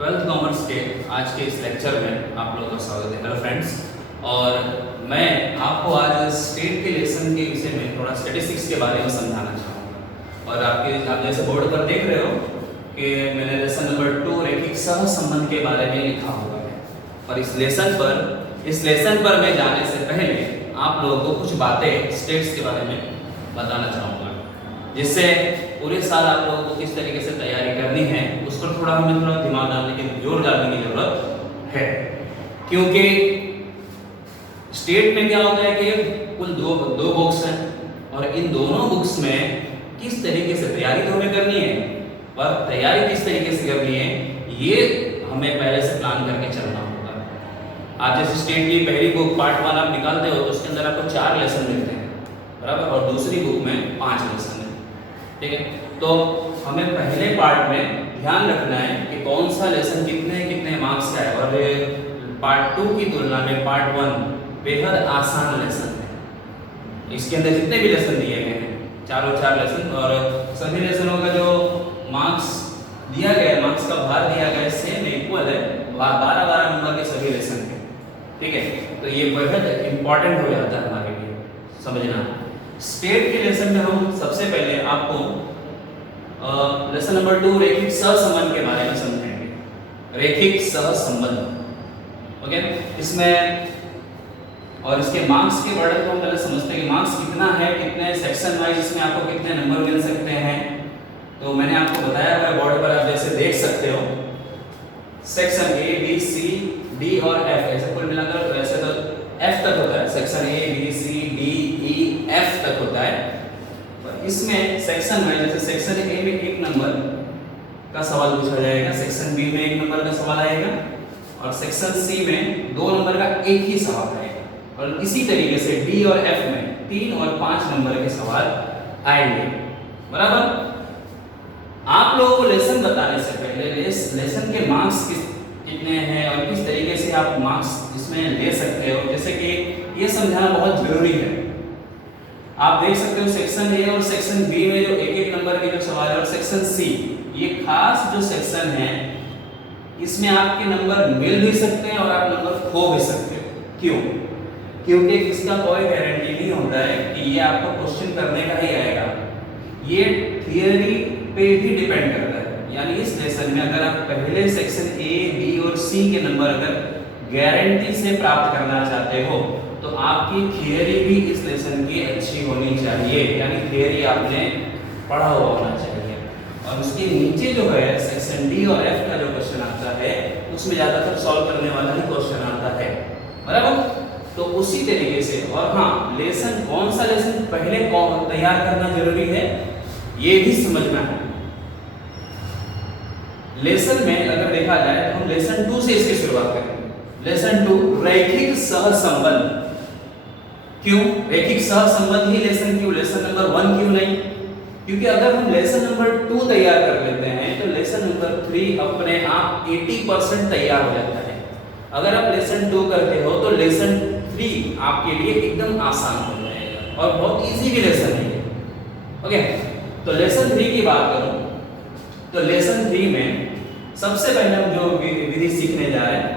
Twelfth commerce के आज के इस लेक्चर में आप लोगों का स्वागत है। हेलो फ्रेंड्स, और मैं आपको आज स्टेट के लेसन के विषय में थोड़ा स्टैटिस्टिक्स के बारे में समझाना चाहूँगा। और आप जैसे बोर्ड पर देख रहे हो कि मैंने लेसन नंबर 2 रैखिक सहसंबंध के बारे में लिखा हुआ है। और इस लेसन पर मैं जाने से पहले आप लोगों को कुछ बातें स्टेट्स के बारे में बताना चाहूँगा, जिससे पूरे साल आप लोगों को किस तरीके से तैयारी करनी है उस पर हमें थोड़ा दिमाग डालने की जोर डालने की जरूरत है। क्योंकि स्टेट में क्या होता है कि कुल दो बुक्स हैं और इन दोनों बुक्स में किस तरीके से तैयारी तो हमें करनी है, और तैयारी किस तरीके से करनी है ये हमें पहले से प्लान करके चलना होगा। आप जैसे स्टेट की पहली बुक पार्ट 1 आप निकालते हो तो उसके अंदर आपको 4 लेसन मिलते हैं, बराबर, और दूसरी बुक में 5 लेसन है, ठीक है। तो हमें पहले पार्ट में ध्यान रखना है कि कौन सा लेसन कितने मार्क्स का है। और पार्ट 2 की तुलना में पार्ट 1 बेहद आसान लेसन है। इसके अंदर जितने भी लेसन दिए गए हैं, चारों 4 लेसन, और सभी लेसनों का जो मार्क्स दिया गया है, मार्क्स का भार दिया गया है, सेम इक्वल है, 12-12 नंबर के सभी लेसन के, ठीक है। तो ये बेहद इंपॉर्टेंट हो जाता है हमारे लिए समझना। स्टेट के लेसन में हम सबसे पहले आपको लेसन नंबर 2 रैखिक सहसंबंध के बारे में समझेंगे। रैखिक सहसंबंध, ओके। इसमें और इसके मार्क्स के वर्णन को हम पहले समझते हैं कि मार्क्स कितना है, कितने सेक्शन वाइज इसमें आपको कितने नंबर मिल सकते हैं। तो मैंने आपको बताया हुआ है बोर्ड पर, आप जैसे देख सकते हो, section A B C D और एफ, ऐसे कुल मिलाकर वैसे तो एफ तक होता है, section A B C D E F तक होता है। पर इसमें सेक्शन में जैसे सेक्शन ए में 1 नंबर का सवाल पूछा जाएगा, सेक्शन बी में 1 नंबर का सवाल आएगा, और सेक्शन सी में 2 नंबर का एक ही सवाल आएगा। और इसी तरीके से डी और एफ में 3 और 5 नंबर के सवाल आएंगे, बराबर। आप लोगों को लेसन बताने से पहले लेसन के मार्क्स कितने हैं और किस तरीके से आप मार्क्स इसमें ले सकते हो, जैसे कि ये समझाना बहुत जरूरी है। आप देख सकते हो सेक्शन ए और सेक्शन बी में जो एक नंबर के जो सवाल है, और सेक्शन सी, ये खास जो सेक्शन है, इसमें आपके नंबर मिल भी सकते हैं और आप नंबर खो भी सकते हो। क्यों? क्योंकि इसका कोई गारंटी नहीं होता है कि ये आपको क्वेश्चन करने का ही आएगा। ये थियरी पे भी डिपेंड करता है। यानी इस लेसन में अगर आप पहले सेक्शन ए बी और सी के नंबर अगर गारंटी से प्राप्त करना चाहते हो तो आपकी थियरी भी इस लेसन की अच्छी होनी चाहिए, यानी थियरी आपने पढ़ा हुआ होना चाहिए। और उसके नीचे जो है सेक्शन डी और एफ का जो क्वेश्चन आता है उसमें ज़्यादातर सॉल्व करने वाला ही क्वेश्चन आता है, बराबर। तो उसी तरीके से, और हाँ, लेसन कौन सा लेसन पहले तैयार करना जरूरी है ये भी समझना है। लेसन में अगर देखा जाए तो हम लेसन 2 से इसकी शुरुआत करेंगे। लेसन 2 रैखिक सहसंबंध। क्यों रैखिक सहसंबंध ही लेसन क्यों, लेसन नंबर 1 क्यों नहीं? क्योंकि अगर हम लेसन नंबर 2 तैयार कर लेते हैं तो लेसन नंबर 3 अपने आप 80% तैयार हो जाता है। अगर आप लेसन 2 करते हो तो लेसन 3 आपके लिए एकदम आसान हो जाएगा और बहुत इजी भी लेसन है, ओके। तो लेसन 3 की बात करूं तो लेसन 3 में सबसे पहले हम जो विधि सीखने जा रहे हैं,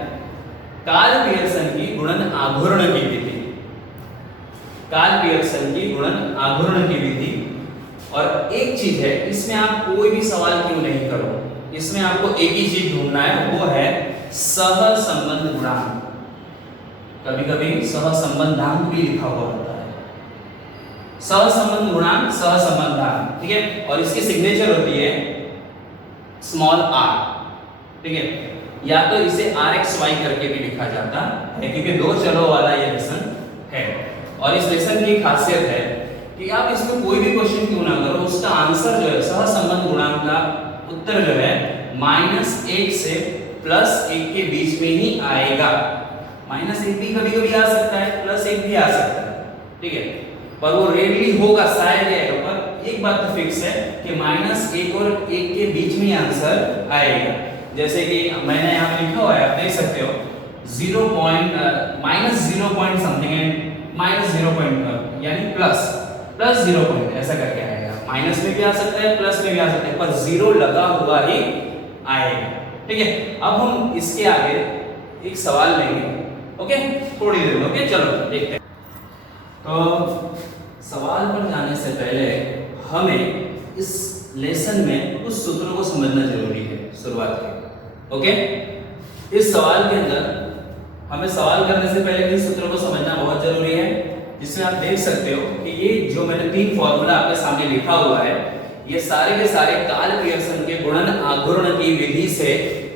कार्ल पियर्सन की गुणन आघूर्ण की विधि। कार्ल पियर्सन की गुणन आघूर्ण की विधि। और एक चीज है, इसमें आप कोई भी सवाल क्यों नहीं करो, इसमें आपको एक ही चीज ढूंढना है, वो है सहसंबंध गुणांक। कभी कभी सहसंबंधांक भी लिखा हुआ होता है, सहसंबंध गुणांक, सहसंबंधांक, ठीक है। और इसकी सिग्नेचर होती है स्मॉल r, ठीक है। या तो इसे rxy करके भी लिखा जाता है क्योंकि 2 चरों वाला ये लेसन है। और इस लेसन की खासियत है कि आप इसमें कोई भी क्वेश्चन क्यों ना करो, उसका आंसर जो है सहसंबंध गुणांक का उत्तर जो है -1 से +1 के बीच में ही आएगा। -1 भी कभी कभी आ सकता है, +1 भी आ सकता है, ठीक है, पर वो रेयरली होगा, शायद आएगा। पर एक बात तो फिक्स है कि -1 और 1 के बीच में आंसर आएगा। जैसे कि मैंने यहाँ पे लिखा हुआ है, आप देख सकते हो, -0 पॉइंट समथिंग एंड -0 यानी +0 पॉइंट ऐसा करके आएगा। माइनस में भी आ सकता है, प्लस में भी आ सकता है, पर 0 लगा हुआ ही आएगा। ठीक है, अब हम इसके आगे एक सवाल लेंगे, ओके, थोड़ी देर में। ओके, चलो देखते हैं। तो सवाल पर जाने से पहले हमें इस लेसन में कुछ सूत्रों को समझना जरूरी है शुरुआत के। ओके, इस सवाल के अंदर हमें सवाल करने से पहले इन सूत्रों को समझना बहुत जरूरी है, जिसमें आप देख सकते हो कि ये जो मैंने 3 फॉर्मूला आपके सामने लिखा हुआ है, ये सारे के सारे कार्ल पियर्सन के गुणन आघूर्ण की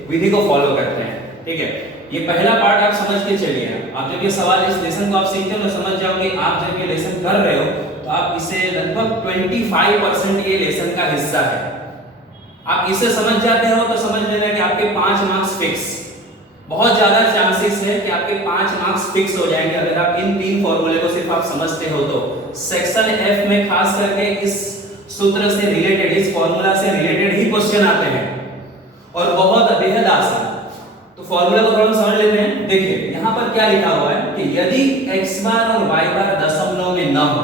विधि को फॉलो करते हैं। ठीक है, ये पहला पार्ट आप समझ के चलिए। आप जब ये सवाल इस लेसन को आप सीखते हो तो समझ जाओ कि आप जब ये लेसन कर रहे हो तो आप इसे लगभग 25% ये लेसन का हिस्सा है। आप इसे समझ जाते हो तो समझ लेना कि आपके 5 मार्क्स फिक्स, बहुत ज्यादा चांसेस है कि आपके 5 मार्क्स फिक्स हो जाएंगे अगर आप इन 3 फॉर्मूले को सिर्फ आप समझते हो तो। सेक्शन एफ में खास करके इस सूत्र से रिलेटेड, इस फॉर्मूला से रिलेटेड ही क्वेश्चन आते हैं और बहुत बेहद आसान। तो फॉर्मूला को थोड़ा समझ लेते हैं। देखिए यहां पर क्या लिखा हुआ है कि यदि x बार और y बार दशमलव में न हो,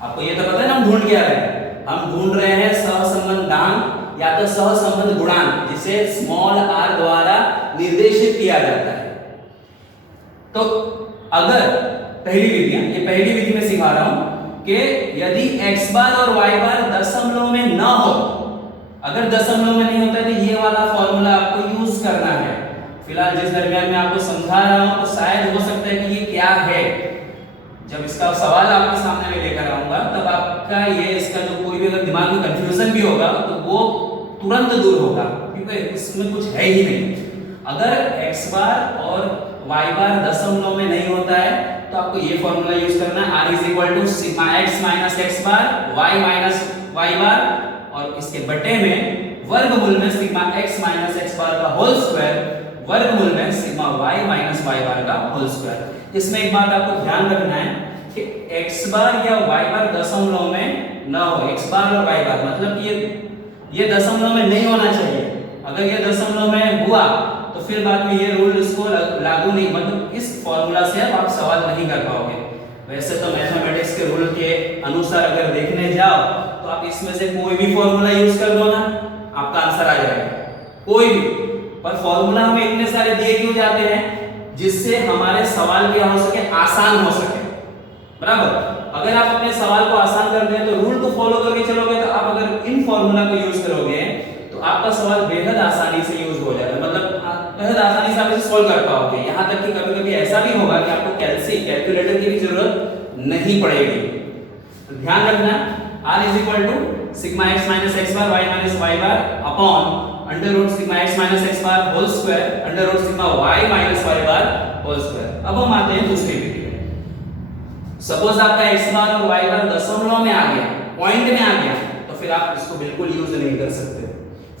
आपको ये तो पता है ना हम ढूंढ क्या रहे हैं, हम ढूंढ रहे हैं सहसंबंधांक या तो सहसंबंध गुणांक, जिसे स्मॉल r द्वारा निर्देशित किया जाता है। तो अगर पहली विधि, ये पहली विधि में सिखा रहा हूं कि यदि x बार और y बार दशमलव में न हो, अगर दशमलव में नहीं होता तो ये वाला फॉर्मूला आपको यूज करना है। फिलहाल जिस दरमियान में आपको समझा रहा हूं तो शायद हो सकता है कि ये क्या है, जब इसका सवाल आपके सामने में लेकर आऊंगा तब आपका ये इसका जो कोई भी अगर दिमाग में कंफ्यूजन भी होगा तो वो तुरंत दूर होगा, क्योंकि इसमें कुछ है ही नहीं। अगर x बार और y बार दशमलव में नहीं होता है तो आपको ये फॉर्मूला यूज करना है, r = sigma x minus x bar y minus y बार, और इसके बटे में वर्गमूल में sigma x minus x bar का होल स्क्वायर वर्गमूल में sigma y minus y bar का होल स्क्वायर। इसमें एक बात आपको ध्यान रखना है कि x बार या y बार दशमलव में न हो, x बार और y बार मतलब कि ये दशमलव में नहीं होना चाहिए। अगर ये दशमलव में हुआ तो फिर बाद में ये रूल इसको लागू नहीं, मतलब इस फॉर्मूला से आप सवाल नहीं कर पाओगे। वैसे तो मैथमेटिक्स के रूल के अनुसार अगर देखने जाओ तो आप इसमें से कोई भी फॉर्मूला यूज कर दो ना, आपका आंसर आ जाएगा, कोई भी। पर फॉर्मूला हमें इतने सारे दिए क्यों जाते हैं, जिससे हमारे सवाल क्या हो सके, आसान हो सके, बराबर। अगर आप अपने सवाल को आसान करते हैं तो रूल को फॉलो करके चलोगे, तो आप अगर इन फॉर्मूला को यूज करोगे तो आपका सवाल बेहद आसानी से यूज हो जाएगा, मतलब बेहद आसानी से आप इसे सॉल्व कर पाओगे। यहां तक कि कभी-कभी ऐसा भी होगा कि आपको कैलकुलेटर की भी जरूरत नहीं पड़ेगी। तो ध्यान रखना, r = sigma x minus x bar y minus y bar upon under root sigma x minus x bar whole square under root sigma y minus y bar whole square. अब हम आते हैं दूसरी विधि में। सपोज आपका x बार और y बार दशमलव में आ गया, पॉइंट में आ गया, तो फिर आप इसको बिल्कुल यूज नहीं कर सकते।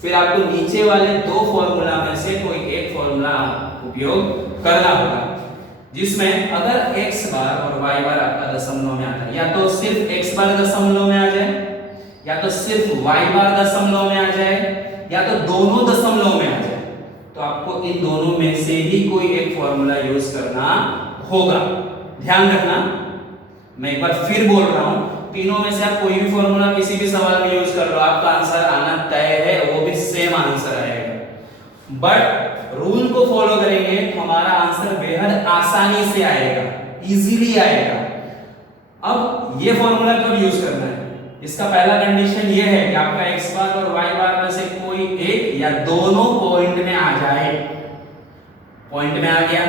फिर आपको नीचे वाले 2 फॉर्मूला में से कोई एक फॉर्मूला उपयोग करना होगा, जिसमें अगर x बार और y बार आपका दशमलव में आता है, या तो सिर्फ x बार दशमलव में आ जाए, या तो सिर्फ y बार दशमलव में आ जाए, या तो दोनों दशमलव में आ जाए, तो आपको इन दोनों में से ही कोई एक फॉर्मूला यूज करना होगा। ध्यान रखना, मैं एक बार फिर बोल रहा हूं, तीनों में से आप कोई भी फॉर्मूला किसी भी सवाल में यूज कर लो, आपका आंसर आना तय है, वो भी सेम आंसर आएगा। बट रूल को फॉलो करेंगे तो हमारा आंसर बेहद आसानी से आएगा, इजीली आएगा। अब ये फॉर्मूला कब यूज करना है, इसका पहला कंडीशन ये है कि आपका x बार और y बार में से कोई एक या दोनों पॉइंट में आ जाए। पॉइंट में आ गया,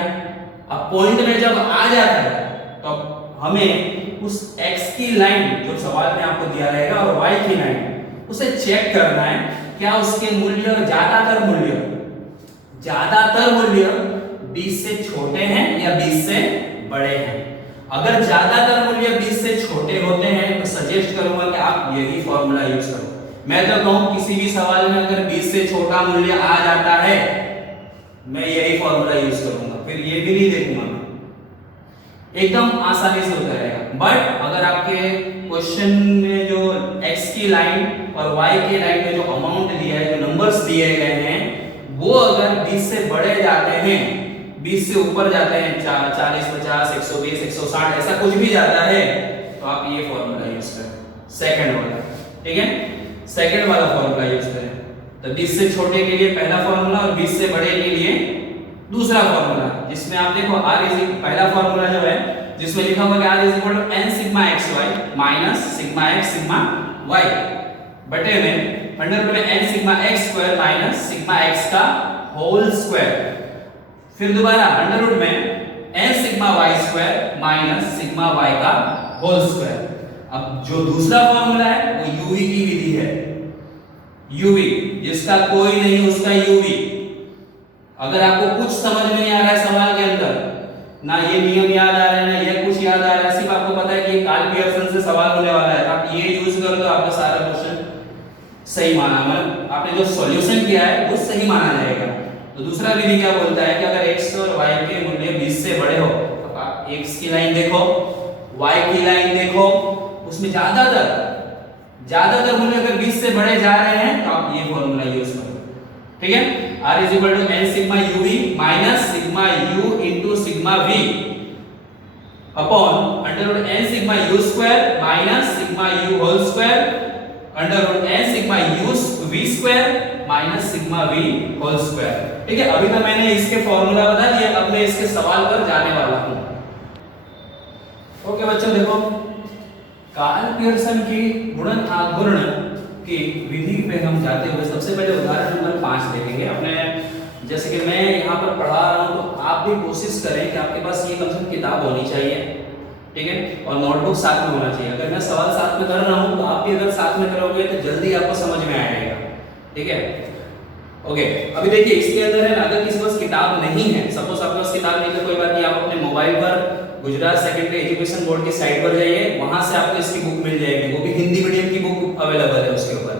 अब पॉइंट में जब आ जाता है तो हमें उस x की लाइन जो सवाल में आपको दिया रहेगा और y की लाइन, उसे चेक करना है क्या उसके मूल्य ज्यादातर मूल्य 20 से छोटे हैं या 20 से बड़े हैं। अगर ज्यादातर मूल्य 20 से छोटे होते हैं तो सजेस्ट करूंगा कि आप यही फॉर्मूला यूज करो। मैं तो कहूं किसी भी सवाल में अगर 20 से छोटा मूल्य आ जाता है मैं यही फॉर्मूला यूज करूंगा, फिर ये भी नहीं देखूंगा, एकदम आसानी से होता रहेगा। बट अगर आपके क्वेश्चन में जो x की लाइन और y की लाइन में जो अमाउंट दिया है, जो नंबर्स दिए गए हैं, वो अगर 20 से बड़े जाते हैं, 20 से ऊपर जाते हैं, 40, 50, 120, 160 ऐसा कुछ भी जाता है, तो आप ये फॉर्मूला यूज करें, सेकंड वाला। ठीक है, सेकंड वाला फॉर्मूला यूज करें। तो 20 से छोटे के लिए पहला फॉर्मूला और 20 से बड़े के लिए दूसरा फॉर्मूला, जिसमें आप देखो r इज पहला फॉर्मूला जो है जिसमें लिखा हुआ है r is equal to n sigma xy minus sigma x sigma y बटे में अंडर रूट में n sigma x square minus sigma x का होल स्क्वायर, फिर दोबारा अंडर रूट में n sigma y square minus sigma y का whole square. अब जो दूसरा फॉर्मूला है वो uv की विधि है, uv जिसका कोई नहीं उसका uv। अगर आपको कुछ समझ में नहीं आ रहा है सवाल के अंदर, ना ये नियम याद आ रहा है ना ये कुछ याद आ रहा है, सिर्फ आपको पता है कि काल पियर्सन से सवाल होने वाला है, तो आप ये यूज करो तो आपका सारा क्वेश्चन सही माना, मतलब आपने जो सॉल्यूशन किया है वो सही माना जाएगा। तो दूसरा विधि क्या बोलता है कि अगर x और y के मूल्य 20 से बड़े हो तो आप x की लाइन देखो, y की लाइन देखो, उसमें ज्यादातर मूल्य अगर 20 से बड़े जा रहे हैं तो आप ये फॉर्मूला यूज करो, ठीक है। r is equal to n sigma uv minus sigma u into sigma v upon under root n sigma u square minus sigma u whole square under root n sigma u v square minus sigma v whole square, ठीक है। अभी तो मैंने इसके formula बता दिया, अब मैं इसके सवाल पर जाने वाला हूं। ओके बच्चों, देखो कार्ल पियर्सन की गुणन आघूर्ण की विधि पे हम जाते हुए सबसे पहले उदाहरण नंबर 5 देखेंगे। अपने जैसे कि मैं यहाँ पर पढ़ा रहा हूँ तो आप भी कोशिश करें कि आपके पास ये कम से कम किताब होनी चाहिए, ठीक है, और नोटबुक साथ में होना चाहिए। अगर मैं सवाल साथ में कर रहा हूँ तो आप भी अगर साथ में करोगे तो जल्दी आपको समझ में आएगा, ठीक है। ओके, अभी देखिए इसके अंदर है ना, अगर किसी पास किताब नहीं है, सपोज आपके पास किताब नहीं है तो कोई बात नहीं, आप अपने मोबाइल पर गुजरात सेकेंडरी एजुकेशन बोर्ड की साइट पर जाइए, वहां से आपको इसकी बुक मिल जाएगी, वो भी हिंदी मीडियम की बुक अवेलेबल है उसके ऊपर।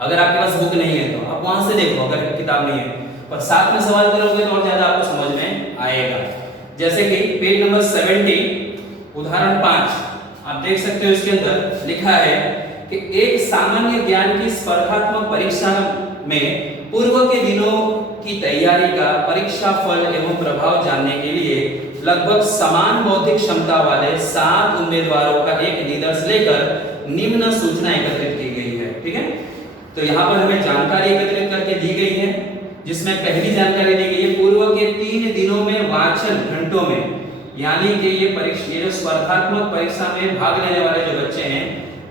अगर आपके पास बुक नहीं है तो आप वहां से देखो, अगर किताब नहीं है, पर साथ में सवाल करोगे तो और ज्यादा आपको समझ में आएगा। जैसे कि पेज नंबर 70 उदाहरण 5 आप देख सकते हो, इसके अंदर लिखा है कि एक सामान्य ज्ञान की स्पर्धात्मक परीक्षा में पूर्व के दिनों की तैयारी का परीक्षा फल एवं प्रभाव जानने के लिए लगभग समान बौद्धिक क्षमता वाले 7 उम्मीदवारों का एक निष्कर्ष लेकर निम्न सूचना एकत्रित की गई है, ठीक है। तो यहाँ पर हमें जानकारी एकत्रित करके दी गई है, जिसमें पहली जानकारी दी गई है पूर्व के 3 दिनों में वाचन घंटों में, यानी कि ये परीक्षा, ये जो स्पर्धात्मक परीक्षा में भाग लेने वाले जो बच्चे हैं,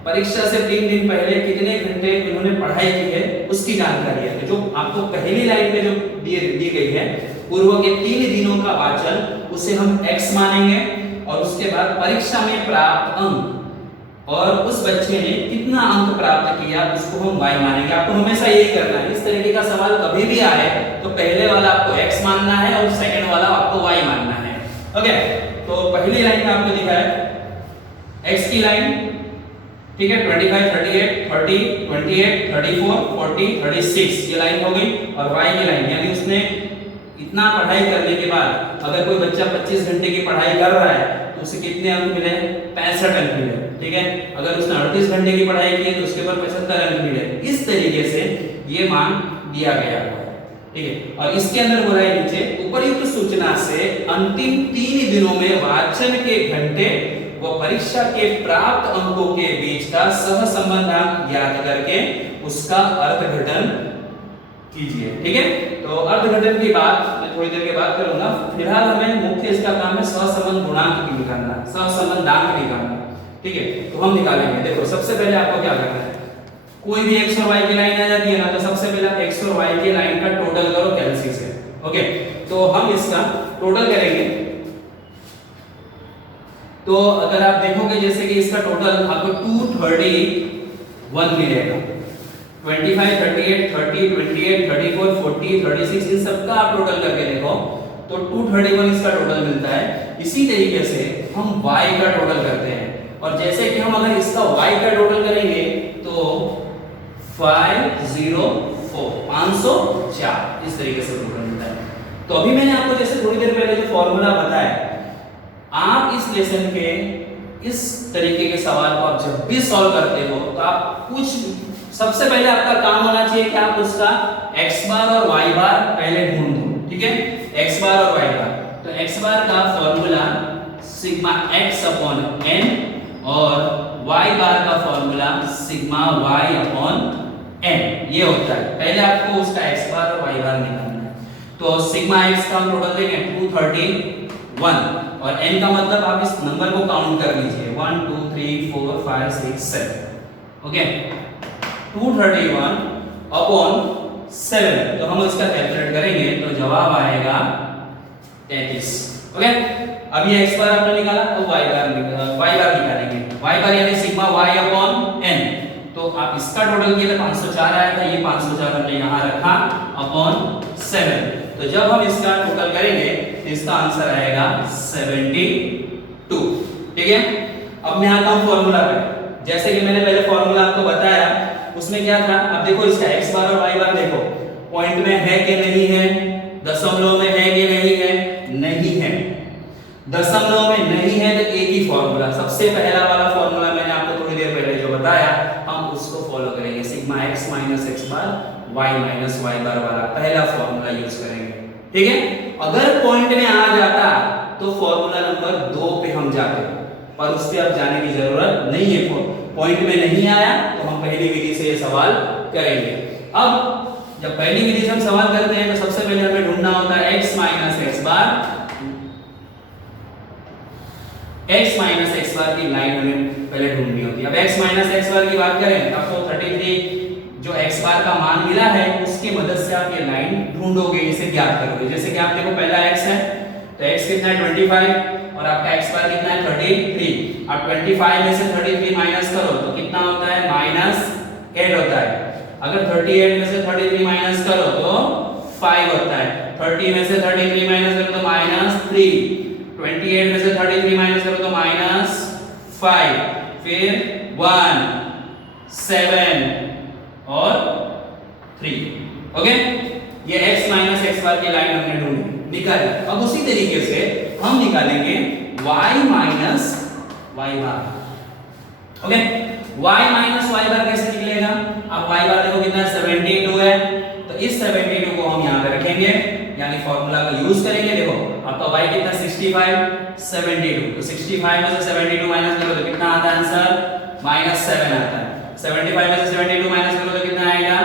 परीक्षा से 3 दिन पहले कितने घंटे उन्होंने पढ़ाई की है उसकी जानकारी है। तो जो आपको पहली लाइन में जो दी गई है पूर्व के 3 दिनों का वाचन, उसे हम x मानेंगे, और उसके बाद परीक्षा में प्राप्त अंक और उस बच्चे ने कितना अंक प्राप्त किया उसको हम y मानेंगे। आपको हमेशा यही करना है, इस तरीके का सवाल कभी भी आए तो पहले वाला आपको x मानना है और सेकंड वाला आपको y मानना है। ओके, तो पहली लाइन में आपको दिखा है x की लाइन, ठीक है, 25 38 30 28 34 40 36 ये लाइन हो गई, और y की लाइन, यानी उसने इतना पढ़ाई करने के बाद अगर कोई बच्चा 25 घंटे की पढ़ाई कर रहा है तो उसे कितने अंक मिले, 65 अंक मिले, ठीक है। अगर उसने 38 घंटे की पढ़ाई की है तो उसके ऊपर 75 अंक मिले। इस तरीके से ये मान दिया गया है, ठीक है। और इसके अंदर हो रहा है नीचे, उपयुक्त सूचना से अंतिम 3 दिनों में वाचन के घंटे व परीक्षा के प्राप्त अंकों के बीच का सहसंबंधांक ज्ञात करके उसका अर्थघटन कीजिए, ठीक है। तो अर्थघटन की बात मैं थोड़ी देर के बाद करूंगा, फिलहाल हमें मुख्य इसका काम है सहसंबंध गुणांक की निकालना, सहसंबंधांक निकालना, ठीक है। तो हम निकालेंगे, देखो सबसे पहले आपको क्या करना है, कोई भी x और y की लाइन आ जाती है ना, तो सबसे पहले x और y की लाइन का टोटल करो कैलसी से। ओके, तो हम इसका टोटल करेंगे, तो अगर आप देखोगे जैसे कि इसका टोटल आपको 231 मिलेगा, 25 38 30 28 34 40 36 इन सबका आप टोटल करके देखो तो 231 इसका टोटल मिलता है। इसी तरीके से हम y का टोटल करते हैं, और जैसे कि हम अगर इसका y का टोटल करेंगे तो 504 इस तरीके से टोटल मिलता है। तो अभी मैंने आपको जैसे थोड़ी देर पहले जो फॉर्मूला बताया, आप इस लेसन के इस तरीके के सवाल को आप जब भी सॉल्व करते हो तो आप कुछ सबसे पहले आपका काम होना चाहिए कि आप उसका x बार और y बार पहले ढूंढ दो, ठीक है, x बार और y बार। तो x बार का formula sigma x upon n और y बार का formula sigma y upon n ये होता है। पहले आपको उसका x बार और y बार निकालना है। तो सिग्मा x का हम टोटल देंगे 231 और n का मतलब आप इस नंबर को काउंट कर लीजिए 1 2 3 4 5 6 7 ओके 231 अपॉन 7 तो हम इसका कैलकुलेट करेंगे तो जवाब आएगा 33 ओके। अब ये x बार आपने निकाला तो y बार निकालेंगे y बार यानी सिग्मा y अपॉन n तो आप इसका टोटल किया था 504 आया था, ये 504 हमने यहाँ रखा अपॉन 7 तो जब हम इसका टोटल करेंगे तो इसका आंसर आएगा 72 ठीक है। अब मैं आता हूँ फॉर्मूला पे। जैसे कि मैंने पहले फॉर्मूला आपको बताया उसमें क्या था, अब देखो इसका x बार और y बार देखो पॉइंट में है कि नहीं है, दशमलव में है कि नहीं है, नहीं है। दशमलव में नहीं है तो एक ही फॉर्मूला, सबसे पहला वाला फॉर्मूला मैंने आपको थोड़ी देर पहले जो बताया हम उसको फॉलो करेंगे, sigma x minus x bar y minus y बार वाला पहला फॉर्मूला यूज करेंगे ठीक है। अगर पॉइंट में आ जाता तो फॉर्मूला नंबर 2 पे हम जाते, पर उस पे अब जाने की जरूरत नहीं है। पॉइंट में नहीं आया तो हम पहली विधि से ये सवाल करेंगे। अब जब पहली विधि से हम सवाल करते हैं तो सबसे पहले हमें ढूंढना होता है x माइनस x बार की लाइन हमें पहले ढूंढनी होती है। अब x माइनस x बार की बात करें तो आपको 33 जो x बार का मान मिला है उसकी मदद से आप ये लाइन ढूंढोगे, इसे ज्ञात करोगे। जैसे कि आप देखो पहला x है तो x कितना है 25 और आपका x बार कितना है 33। आप 25 में से 33 माइनस करो तो कितना होता है -8 होता है। अगर 38 में से 33 माइनस करो तो 5 होता है। 30 में से 33 माइनस करो तो -3। 28 में से 33 माइनस करो तो -5 फिर 1 7 और 3 ओके। ये x माइनस x बार की लाइन हमने ढूंढी निकाली। अब उसी तरीके से हम निकालेंगे y माइनस y बार ओके। y माइनस y बार कैसे निकलेगा, अब y बार देखो कितना 72 है तो इस 72 को हम यहाँ पे रखेंगे यानी फॉर्मूला का यूज करेंगे। देखो आपका y कितना 65 72 तो 65 में से 72 माइनस करो तो कितना आता है आंसर -7 आता है। 75 में से 72 माइनस करो तो कितना आएगा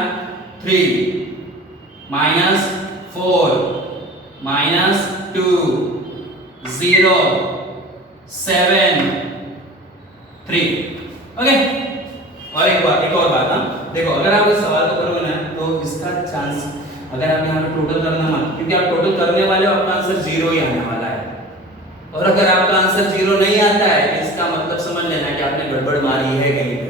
3 -4 -2 0 7 3 ओके। और एक और बात ना देखो, अगर आप इस सवाल को करोगे ना तो इसका चांस अगर आप यहाँ पे टोटल करना मत, क्योंकि आप टोटल करने वाले हो आपका आंसर 0 ही आने वाला है। और अगर आपका आंसर 0 नहीं आता है इसका मतलब समझ लेना कि आपने गड़बड़ मारी है कहीं पे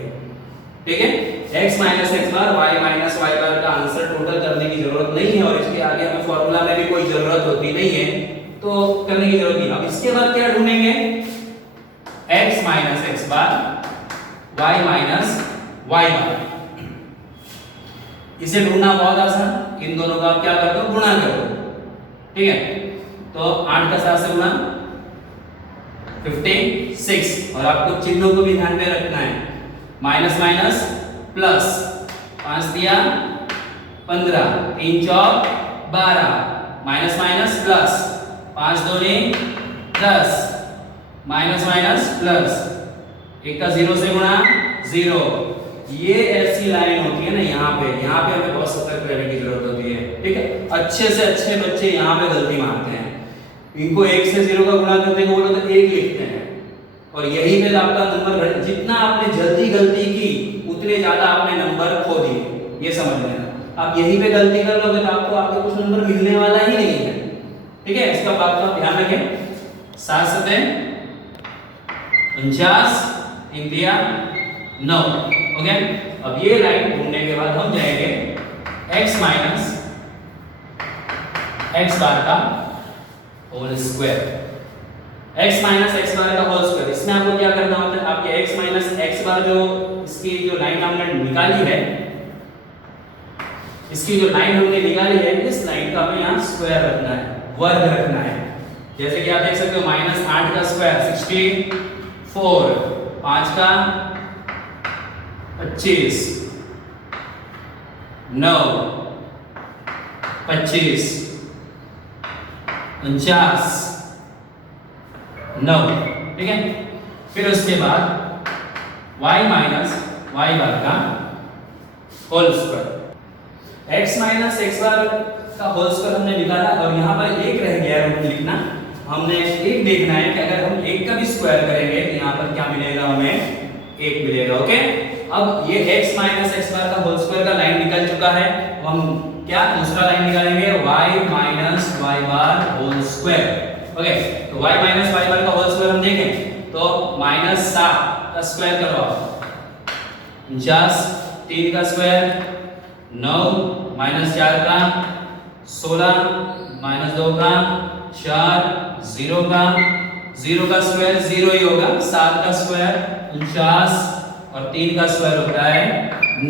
ठीक है। x minus x bar y minus y bar का आंसर टोटल करने की जरूरत नहीं है और इसके आगे हमें फॉर्मूला में भी कोई जरूरत होती नहीं है तो करने की जरूरत नहीं। अब इसके बाद क्या ढूंढेंगे x minus x bar y minus y बार। इसे ढूंढना बहुत आसान, इन दोनों का आप क्या करते हो गुणा करो ठीक है। तो 8 का 7 से गुणा 56 और आपको चिन्हों को भी ध्यान में रखना है, माइनस माइनस प्लस 5 दिया 15 3 चौक 12 माइनस माइनस प्लस 5 दूनी 10 माइनस माइनस प्लस 1 का 0 से गुणा 0। ये ऐसी लाइन होती है ना यहाँ पे हमें बहुत सतर्क रहने की जरूरत होती है ठीक है। अच्छे से अच्छे बच्चे यहाँ पे गलती मारते हैं, इनको 1 से 0 का गुणा करने को बोलो तो 1 लिखते हैं और यही पे आपका नंबर जितना आपने जल्दी गलती की उतने ज्यादा आपने नंबर खो दिए, ये समझ लेना। आप यही पे गलती कर लोगे तो आपको आगे कुछ नंबर मिलने वाला ही नहीं है ठीक है। इसका बात का ध्यान रखें। 7 7 49 3 दिया 9 ओके। अब ये लाइन ढूंढने के बाद हम जाएंगे x माइनस x बार का whole square. x minus x bar का होल स्क्वायर, इसमें आपको क्या करना होता है, आपके x माइनस x बार जो इसकी जो लाइन हमने निकाली है, इसकी जो लाइन हमने निकाली है इस लाइन का हमें यहाँ स्क्वायर रखना है, वर्ग रखना है। जैसे कि आप देख सकते हो -8 का स्क्वायर 64 5 का 25 9 25 49 9 ठीक है। फिर उसके बाद y माइनस y बार का whole square. x minus x bar का होल स्क्वायर हमने निकाला और यहाँ पर एक रह गया रूट लिखना। हमने एक देखना है कि अगर हम एक का भी स्क्वायर करेंगे तो यहाँ पर क्या मिलेगा, हमें एक मिलेगा। ओके, अब ये x माइनस एक्स बार का होल स्क्वायर का लाइन निकल चुका है। हम क्या दूसरा लाइन निकालेंगे, y minus y bar whole square. Okay, तो y माइनस वाई बार का होल स्क्वायर हम देखें तो माइनस 7 का स्क्वायर करो आप, 49, 3 का स्क्वायर 9, माइनस 4 का 16, माइनस 2 का 4, 0 का 0 का स्क्वायर 0 ही होगा, 7 का स्क्वायर 49 और 3 का स्क्वायर होता है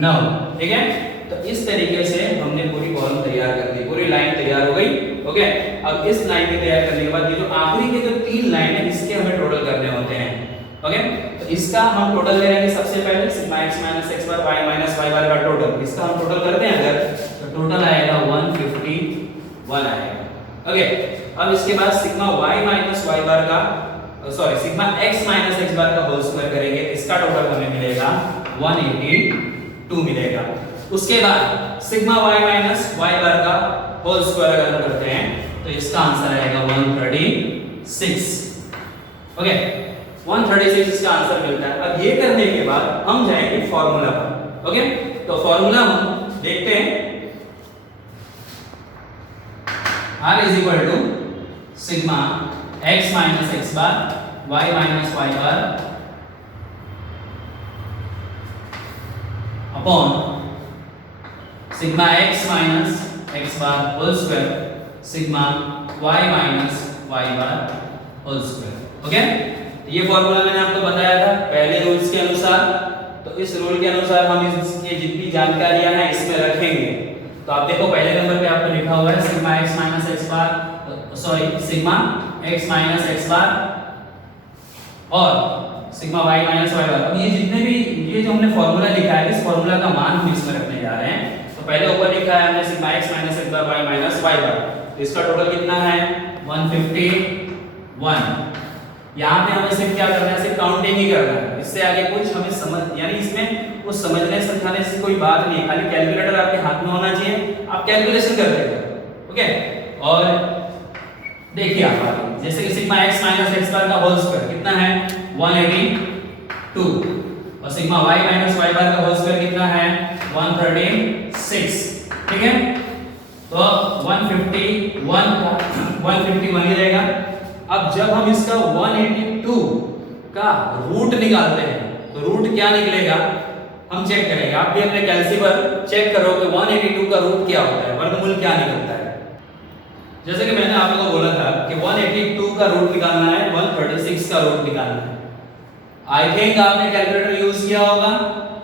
9। ठीक है, तो इस तरीके से हमने पूरी कॉलम तैयार कर दी, पूरी लाइन तैयार हो गई। ओके, अब इस लाइन के तैयार करने के बाद ये जो आखिरी के जो 3 लाइन है इसके हमें टोटल करने होते हैं। ओके, तो इसका हम टोटल ले लेंगे। सबसे पहले sigma x minus x bar y minus y bar का टोटल, इसका हम टोटल करते हैं अगर, तो टोटल आएगा 151 आएगा। ओके, अब इसके बाद sigma y minus y bar का sigma x minus x bar का होल स्क्वायर करेंगे, इसका टोटल हमें मिलेगा 182 मिलेगा। उसके बाद sigma y minus y bar का होल स्क्वायर अगर हम करते हैं तो इसका आंसर आएगा 136। ओके, 136 इसका आंसर मिलता है। अब ये करने के बाद हम जाएंगे फॉर्मूला पर। ओके, तो फॉर्मूला हम देखते हैं, r is equal to sigma x minus x bar y minus y bar upon sigma x minus x bar whole square sigma y minus y bar whole square. Okay, ये formula मैंने आपको बताया था पहले rules के अनुसार, तो इस रूल के अनुसार हम इसकी जितनी जानकारियां हैं इसमें रखेंगे। तो आप देखो पहले नंबर पे आपको लिखा हुआ है सिग्मा x माइनस एक्स बार सिग्मा x माइनस एक्स बार और सिग्मा y माइनस वाई बार। अब ये जितने भी ये जो हमने फॉर्मूला लिखा है इस फॉर्मूला का मान हम इसमें रखने जा रहे हैं। तो पहले ऊपर लिखा है हमने sigma x minus x bar y minus y बार, तो इसका टोटल कितना है 151। यहाँ पे हमें सिर्फ क्या करना है, सिर्फ काउंटिंग ही करना है, इससे आगे कुछ हमें समझ यानी इसमें कुछ समझने समझाने से कोई बात नहीं, खाली कैलकुलेटर आपके हाथ में होना चाहिए, आप कैलकुलेशन कर देंगे। ओके, और देखिए आप आगे जैसे कि sigma x minus x bar का होल स्क्वायर कितना है 182 और sigma y minus y bar का होल स्क्वायर कितना है 136। ठीक है, तो 151 का 151 ही रहेगा। अब जब हम इसका 182 का रूट निकालते हैं तो रूट क्या निकलेगा हम चेक करेंगे। आप भी अपने कैलसी पर चेक करो कि 182 का रूट क्या होता है, वर्गमूल क्या निकलता है। जैसे कि मैंने आप लोगों को बोला था कि 182 का रूट निकालना है, 136 का रूट निकालना है। आई थिंक आपने कैलकुलेटर यूज किया होगा,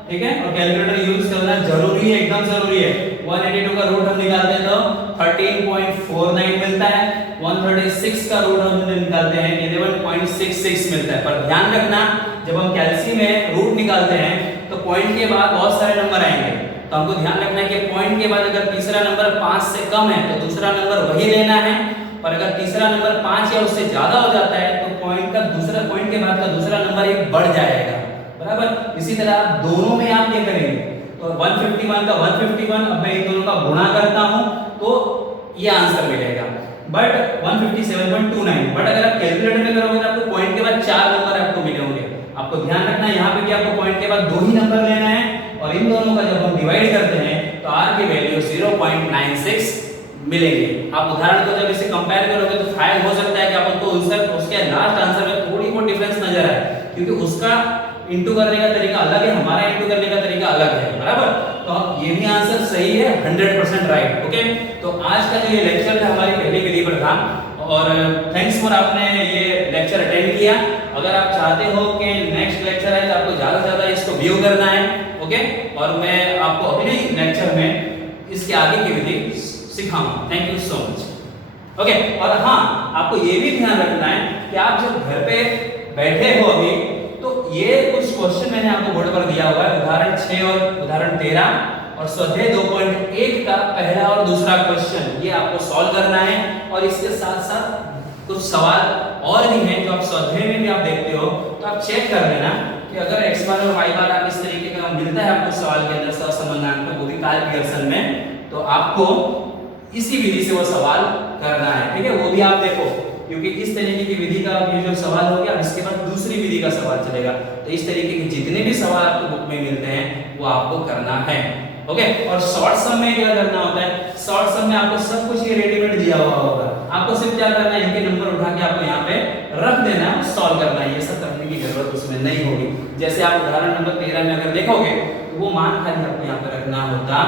ठीक है, और कैलकुलेटर यूज करना जरूरी है, एकदम जरूरी है। 182 का रूट हम निकालते हैं तो 13.49 मिलता है, 136 का रूट हम निकालते हैं 11.66 मिलता है। पर ध्यान रखना जब हम कैलसी में रूट निकालते हैं तो पॉइंट के बाद बहुत सारे नंबर आएंगे, तो हमको ध्यान रखना है कि पॉइंट के बाद अगर तीसरा नंबर 5 से कम है तो दूसरा नंबर वही लेना है, पर अगर तीसरा नंबर 5 या उससे ज्यादा हो जाता है तो पॉइंट के बाद का दूसरा नंबर एक बढ़ जाएगा, बराबर। इसी तरह आप दोनों में आप ये करेंगे तो 151 का 151, अब मैं इन दोनों का गुणा करता हूं तो ये आंसर मिलेगा, बट 157.29। बट अगर आप कैलकुलेटर में करोगे तो आपको पॉइंट के बाद 4 नंबर आपको मिले होंगे। आपको ध्यान रखना है यहाँ पे कि आपको पॉइंट के बाद 2 ही नंबर लेना है, और इन दोनों का जब हम डिवाइड करते हैं तो r की वैल्यू 0.96 मिलेगी। आप उदाहरण को जब इसे कंपेयर करोगे तो शायद हो सकता है कि आपको उसके लास्ट आंसर में थोड़ी बहुत डिफरेंस नजर आए, क्योंकि उसका इंटू करने का तरीका अलग है, हमारा इंटू करने का तरीका अलग है, बराबर। तो ये भी आंसर सही है, 100% राइट। ओके, तो आज का जो ये लेक्चर था हमारी पहली विधि पर था, और थैंक्स फॉर आपने ये लेक्चर अटेंड किया। अगर आप चाहते हो कि नेक्स्ट लेक्चर है तो आपको ज्यादा से ज्यादा इसको व्यू करना है, ओके, और मैं आपको अगले लेक्चर में इसके आगे की विधि सिखाऊंगा। Thank you so much. Okay, और हाँ, आपको ये भी ध्यान रखना है कि आप जब घर पे बैठे हो अभी तो ये कुछ क्वेश्चन मैंने आपको बोर्ड पर दिया हुआ है, उदाहरण 6 और उदाहरण 13 और स्वाध्याय 2.1 का पहला और दूसरा क्वेश्चन, ये आपको सॉल्व करना है। और इसके साथ साथ कुछ सवाल और भी हैं जो आप स्वाध्याय में भी आप देखते हो, तो आप चेक कर लेना कि अगर x बार और y बार आप इस तरीके का मिलता है आपको सवाल के अंदर, सहसंबंधांक विकाल पियर्सन में, तो आपको इसी विधि से वो सवाल करना है, ठीक है। वो भी आप देखो, क्योंकि इस तरीके की विधि का ये जो सवाल हो गया, इसके बाद दूसरी विधि का सवाल चलेगा। तो इस तरीके के जितने भी सवाल आपको बुक में मिलते हैं वो आपको करना है, ओके। और शॉर्ट सम में क्या करना होता है, शॉर्ट सम में आपको सब कुछ ये रेडीमेड दिया हुआ होगा, आपको सिर्फ क्या करना है, इनके नंबर उठा के आपको यहाँ पे रख देना है, सॉल्व करना है। ये सब करने की जरूरत उसमें नहीं होगी। जैसे आप उदाहरण नंबर 13 में अगर देखोगे तो वो मान खाली आपको यहाँ पे रखना होता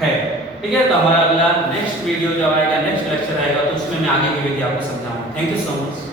है, ठीक है। तो हमारा अगला नेक्स्ट वीडियो जब आएगा, नेक्स्ट लेक्चर आएगा, तो उसमें मैं आगे की विधि आपको समझाऊंगा। Thank you so much.